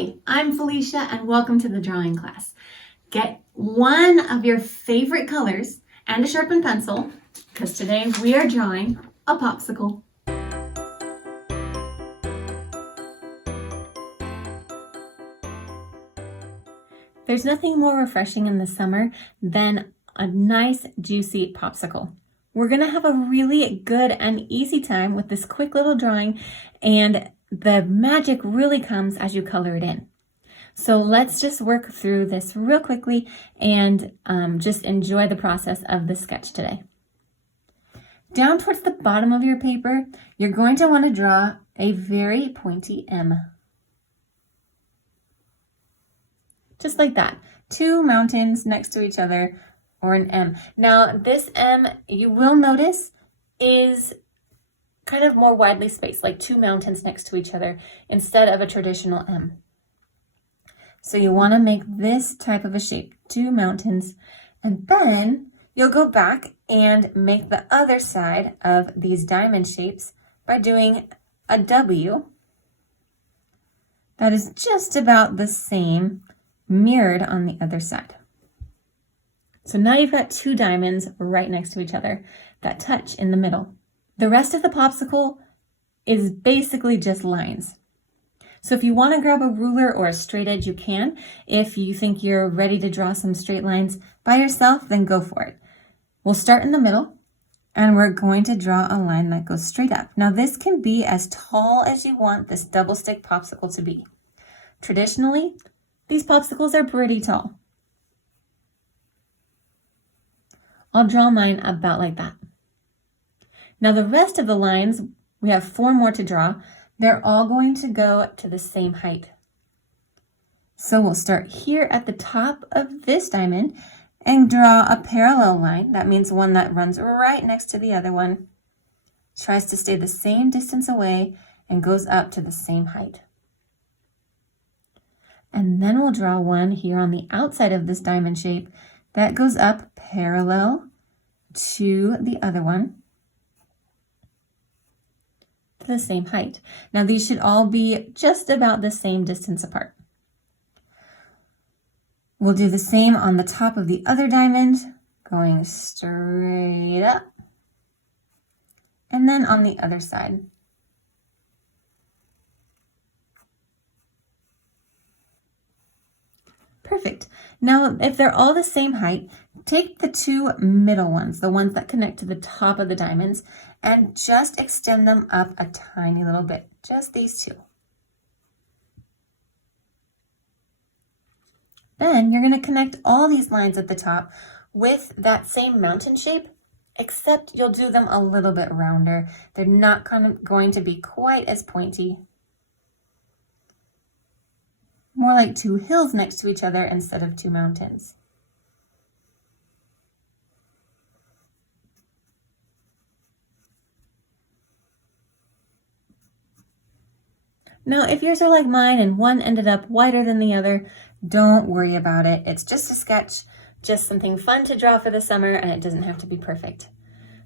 Hi, I'm Felicia and welcome to the drawing class. Get one of your favorite colors and a sharpened pencil because today we are drawing a popsicle. There's nothing more refreshing in the summer than a nice juicy popsicle. We're going to have a really good and easy time with this quick little drawing, and the magic really comes as you color it in. So let's just work through this real quickly and just enjoy the process of the sketch today. Down towards the bottom of your paper, you're going to want to draw a very pointy M. Just like that. Two mountains next to each other, or an M. Now this M, you will notice, is kind of more widely spaced, like two mountains next to each other instead of a traditional M. So you want to make this type of a shape, two mountains, and then you'll go back and make the other side of these diamond shapes by doing a W that is just about the same, mirrored on the other side. So now you've got two diamonds right next to each other that touch in the middle. The rest of the popsicle is basically just lines. So if you want to grab a ruler or a straight edge, you can. If you think you're ready to draw some straight lines by yourself, then go for it. We'll start in the middle and we're going to draw a line that goes straight up. Now this can be as tall as you want this double stick popsicle to be. Traditionally, these popsicles are pretty tall. I'll draw mine about like that. Now the rest of the lines, we have 4 more to draw. They're all going to go to the same height. So we'll start here at the top of this diamond and draw a parallel line. That means one that runs right next to the other one, tries to stay the same distance away, and goes up to the same height. And then we'll draw one here on the outside of this diamond shape that goes up parallel to the other one to the same height. Now these should all be just about the same distance apart. We'll do the same on the top of the other diamond, going straight up, and then on the other side. Perfect. Now, if they're all the same height, take the 2 middle ones, the ones that connect to the top of the diamonds, and just extend them up a tiny little bit, just these 2. Then you're going to connect all these lines at the top with that same mountain shape, except you'll do them a little bit rounder. They're not going to be quite as pointy. More like 2 hills next to each other instead of 2 mountains. Now, if yours are like mine and one ended up wider than the other, don't worry about it. It's just a sketch, just something fun to draw for the summer, and it doesn't have to be perfect.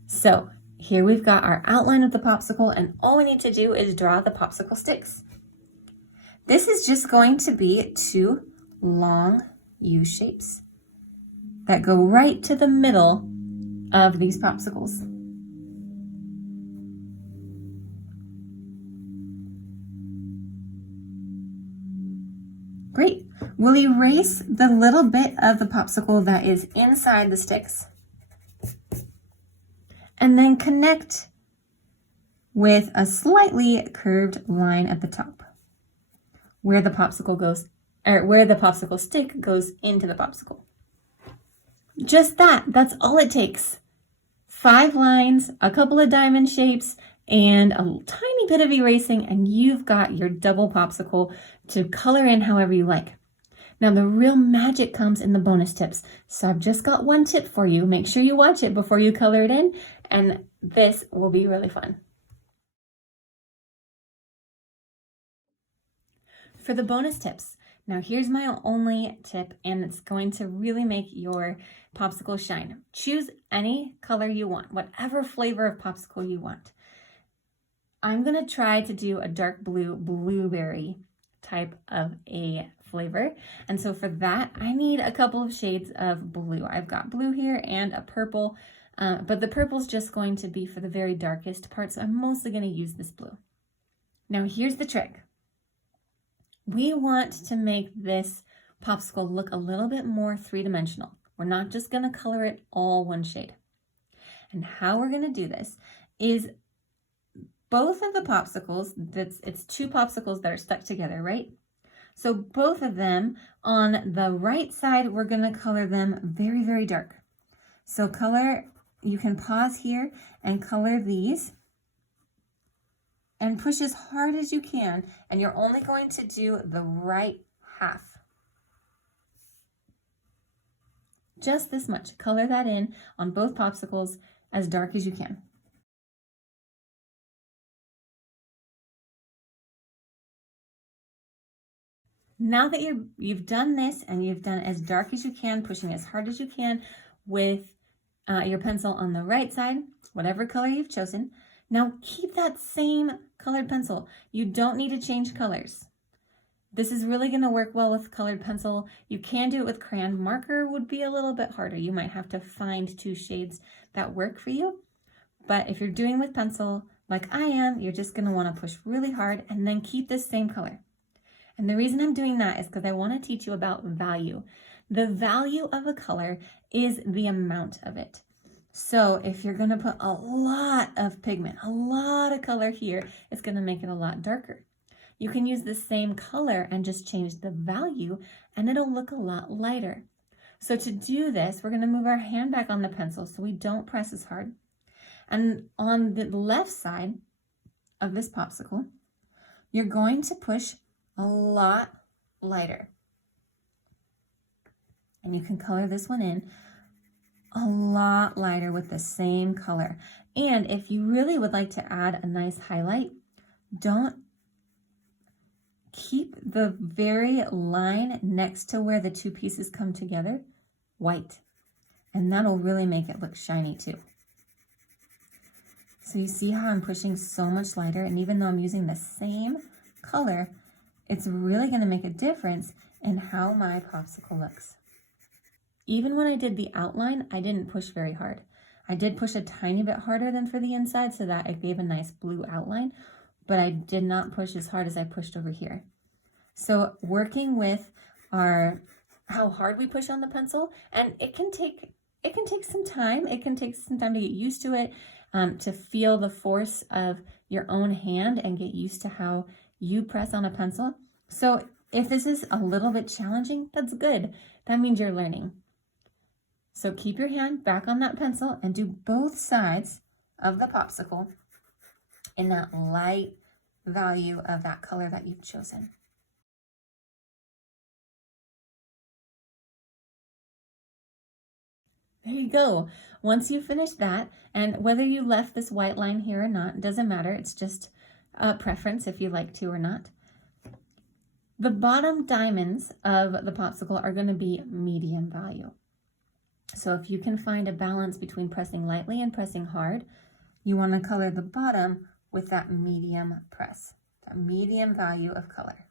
So here we've got our outline of the popsicle, and all we need to do is draw the popsicle sticks. This is just going to be 2 long U shapes that go right to the middle of these popsicles. Great. We'll erase the little bit of the popsicle that is inside the sticks and then connect with a slightly curved line at the top, where the popsicle goes, or where the popsicle stick goes into the popsicle. Just that, that's all it takes. 5 lines, a couple of diamond shapes, and a tiny bit of erasing, and you've got your double popsicle to color in however you like. Now the real magic comes in the bonus tips. So I've just got one tip for you. Make sure you watch it before you color it in, and this will be really fun. For the bonus tips, now here's my only tip, and it's going to really make your popsicle shine. Choose any color you want, whatever flavor of popsicle you want. I'm going to try to do a dark blue blueberry type of a flavor. And so for that, I need a couple of shades of blue. I've got blue here and a purple, but the purple is just going to be for the very darkest part, so I'm mostly going to use this blue. Now here's the trick. We want to make this popsicle look a little bit more three-dimensional. We're not just going to color it all one shade. And how we're going to do this is both of the popsicles, it's two popsicles that are stuck together, right? So both of them, on the right side, we're going to color them very, very dark. So color, you can pause here and color these and push as hard as you can, and you're only going to do the right half. Just this much. Color that in on both popsicles as dark as you can. Now that you've done this and you've done as dark as you can, pushing as hard as you can with your pencil on the right side, whatever color you've chosen, now keep that same colored pencil. You don't need to change colors. This is really going to work well with colored pencil. You can do it with crayon. Marker would be a little bit harder. You might have to find two shades that work for you. But if you're doing with pencil, like I am, you're just going to want to push really hard and then keep this same color. And the reason I'm doing that is because I want to teach you about value. The value of a color is the amount of it. So if you're going to put a lot of pigment, a lot of color here, it's going to make it a lot darker. You can use the same color and just change the value and it'll look a lot lighter. So to do this, we're going to move our hand back on the pencil so we don't press as hard. And on the left side of this popsicle, you're going to push a lot lighter. And you can color this one in a lot lighter with the same color. And if you really would like to add a nice highlight, keep the very line next to where the two pieces come together white. And that'll really make it look shiny too. So you see how I'm pushing so much lighter, and even though I'm using the same color, it's really going to make a difference in how my popsicle looks. Even when I did the outline, I didn't push very hard. I did push a tiny bit harder than for the inside so that it gave a nice blue outline, but I did not push as hard as I pushed over here. So working with how hard we push on the pencil, and it can take some time. It can take some time to get used to it, to feel the force of your own hand and get used to how you press on a pencil. So if this is a little bit challenging, that's good. That means you're learning. So keep your hand back on that pencil and do both sides of the popsicle in that light value of that color that you've chosen. There you go. Once you finish that, and whether you left this white line here or not, doesn't matter. It's just a preference if you like to or not. The bottom diamonds of the popsicle are going to be medium value. So if you can find a balance between pressing lightly and pressing hard, you want to color the bottom with that medium press, that medium value of color.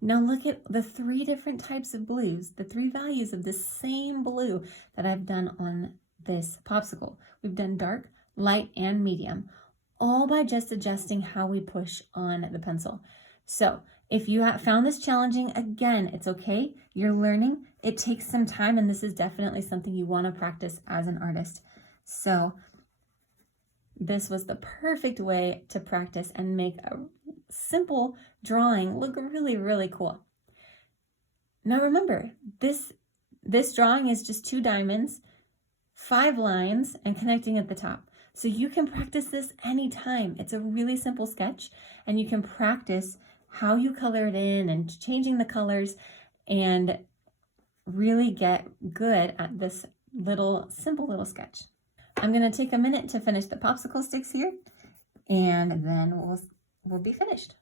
Now look at the three different types of blues, the three values of the same blue that I've done on this popsicle. We've done dark, light, and medium, all by just adjusting how we push on the pencil. So if you have found this challenging, again, it's okay. You're learning. It takes some time, and this is definitely something you want to practice as an artist. So this was the perfect way to practice and make a simple drawing look really, really cool. Now remember, this drawing is just 2 diamonds, 5 lines, and connecting at the top. So you can practice this anytime. It's a really simple sketch, and you can practice how you color it in and changing the colors and really get good at this simple little sketch. I'm going to take a minute to finish the popsicle sticks here, and then we'll be finished.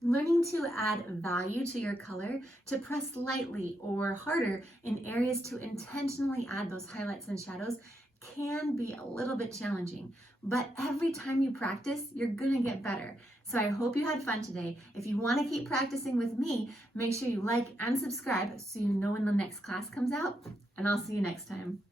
Learning to add value to your color, to press lightly or harder in areas to intentionally add those highlights and shadows can be a little bit challenging, but every time you practice, you're gonna get better. So I hope you had fun today. If you wanna keep practicing with me, make sure you like and subscribe so you know when the next class comes out, and I'll see you next time.